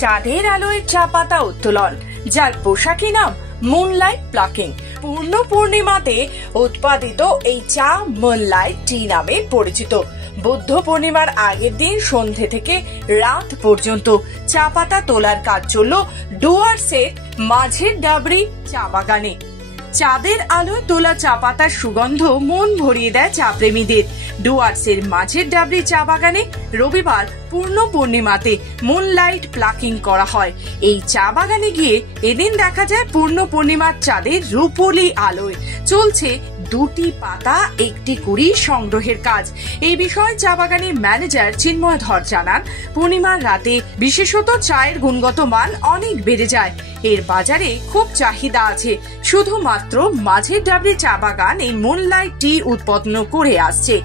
চাঁদের আলোয় চা পাতা উত্তোলন, যার পোশাকি নাম মুনলাইট প্লাকিং। পূর্ণ পূর্ণিমাতে উৎপাদিত এই চা মুনলাইট টি নামে পরিচিত। বুদ্ধ পূর্ণিমার আগের দিন সন্ধে থেকে রাত পর্যন্ত চা পাতা তোলার কাজ চলল ডুয়ার্সের মাঝের ডাবরি চা বাগানে। চাঁদের আলোয় তোলা চা পাতার সুগন্ধ মন ভরিয়ে দেয় চা প্রেমীদের। ডুয়ার্সের মাঝের ডাবরি চা বাগানে রবিবার পূর্ণ পূর্ণিমাতে মুনলাইট প্লাকিং করা হয়। এই চা বাগানে গিয়ে এদিন দেখা যায় পূর্ণ পূর্ণিমার চাঁদের রূপোলি আলোয় চলছে দুটি পাতা একটি কুড়ি সংগ্রহের কাজ। এই বিষয়ে চা বাগানের ম্যানেজার চিন্ময় ধর জানান, পূর্ণিমার রাতে বিশেষত চায়ের গুণগত মান অনেক বেড়ে যায়। এর বাজারে খুব চাহিদা আছে। শুধুমাত্র মাঝের ডাবরি চা বাগান এই মুনলাইট টি উৎপন্ন করে আসছে।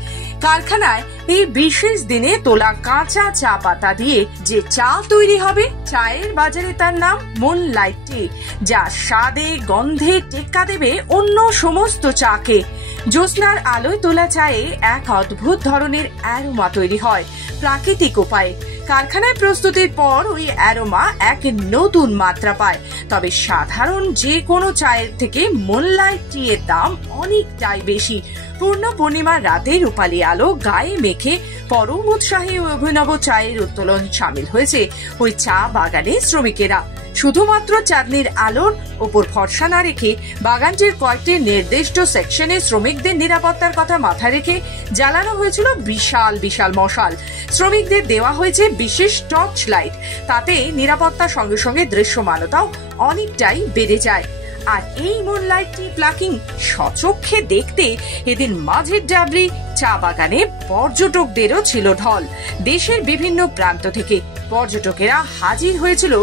কারখানায় এই বিশেষ দিনে তোলা কাঁচা চা পাতা দিয়ে যে চা তৈরি হবে, চায়ের বাজারে তার নাম মুনলাইট টি, যা স্বাদে গন্ধে টেক্কা দেবে অন্য সমস্ত চাকে। জ্যোৎস্নার আলোয় তোলা চায়ে এক অদ্ভুত ধরনের অ্যারোমা তৈরি হয় প্রাকৃতিক উপায়ে। কারখানায় প্রস্তুতির পর ওই অ্যারোমা এক নতুন মাত্রা পায়। তবে সাধারণ যে কোনো চায়ের থেকে মুনলাইট টি এর দাম অনেকটাই বেশি। পূর্ণ পূর্ণিমার রাতে রূপালী আলো গায়ে মেখে পরম উৎসাহে অভিনব চায়ের উত্তোলন সামিল হয়েছে ওই চা বাগানের শ্রমিকেরা। শুধুমাত্র চাঁদনির আলোর ওপর ভরসা না রেখে বাগানটির কয়েকটি নির্দিষ্ট সেকশনে শ্রমিকদের নিরাপত্তার কথা মাথায় রেখে জ্বালানো হয়েছিল বিশাল বিশাল মশাল। শ্রমিকদের দেওয়া হয়েছে বিশেষ টর্চ লাইট। তাতে নিরাপত্তার সঙ্গে সঙ্গে দৃশ্যমানতাও অনেকটাই বেড়ে যায়। আর এই মুনলাইট টি প্লাকিং সচক্ষে দেখতে এদিন মাঝের ডাবরি চা বাগানে পর্যটকদেরও ছিল ঢল। দেশের বিভিন্ন প্রান্ত থেকে পর্যটকেরা হাজির হয়েছিল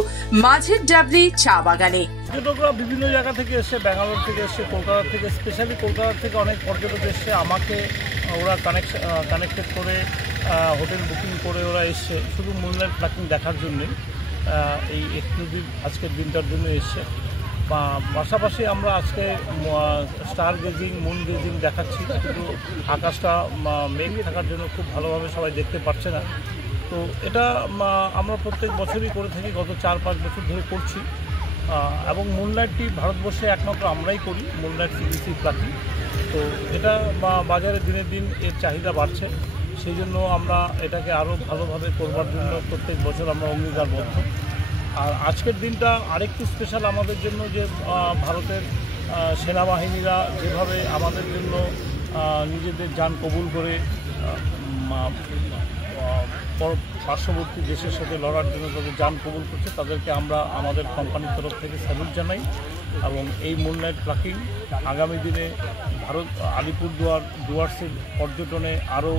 মাঝের ডাবরি চা বাগানে। পর্যটকরা বিভিন্ন জায়গা থেকে এসে, ব্যাঙ্গালোর থেকে এসে, কলকাতা থেকে, স্পেশালি কলকাতা থেকে অনেক পর্যটক এসে আমাকে ওরা কানেক্টেড করে হোটেল বুকিং করে ওরা এসছে শুধু মুনলাইট প্লাকিং দেখার জন্যে। এই এক্সক্লুসিভ আজকের দিনটার জন্য এসছে। পাশাপাশি আমরা আজকে স্টার গেজিং, মুন গেজিং দেখাচ্ছি, কিন্তু আকাশটা মেঘ থাকার জন্য খুব ভালোভাবে সবাই দেখতে পারছে না। তো এটা আমরা প্রত্যেক বছরই করে থাকি, গত 4-5 বছর ধরে করছি। এবং মুনলাইটটি ভারতবর্ষে একমাত্র আমরাই করি, মুনলাইট সিভিসি প্লাকিং। তো এটা বাজারে দিনের দিন এর চাহিদা বাড়ছে, সেই জন্য আমরা এটাকে আরও ভালোভাবে করবার জন্য প্রত্যেক বছর আমরা অঙ্গীকারবদ্ধ। আর আজকের দিনটা আরেকটু স্পেশাল আমাদের জন্য, যে ভারতের সেনাবাহিনীরা যেভাবে আমাদের জন্য নিজেদের জান কবুল করে পার্শ্ববর্তী দেশের সাথে লড়ার জন্য তাদের জান কবুল করছে, তাদেরকে আমরা আমাদের কোম্পানির তরফ থেকে স্যালুট জানাই। এবং এই মুনলাইট প্লাকিং আগামী দিনে ভারত আলিপুরদুয়ার ডুয়ার্সের পর্যটনে আরও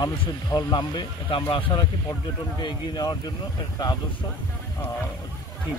মানুষের ঢল নামবে, এটা আমরা আশা রাখি। পর্যটনকে এগিয়ে নেওয়ার জন্য একটা আদর্শ ঠিক।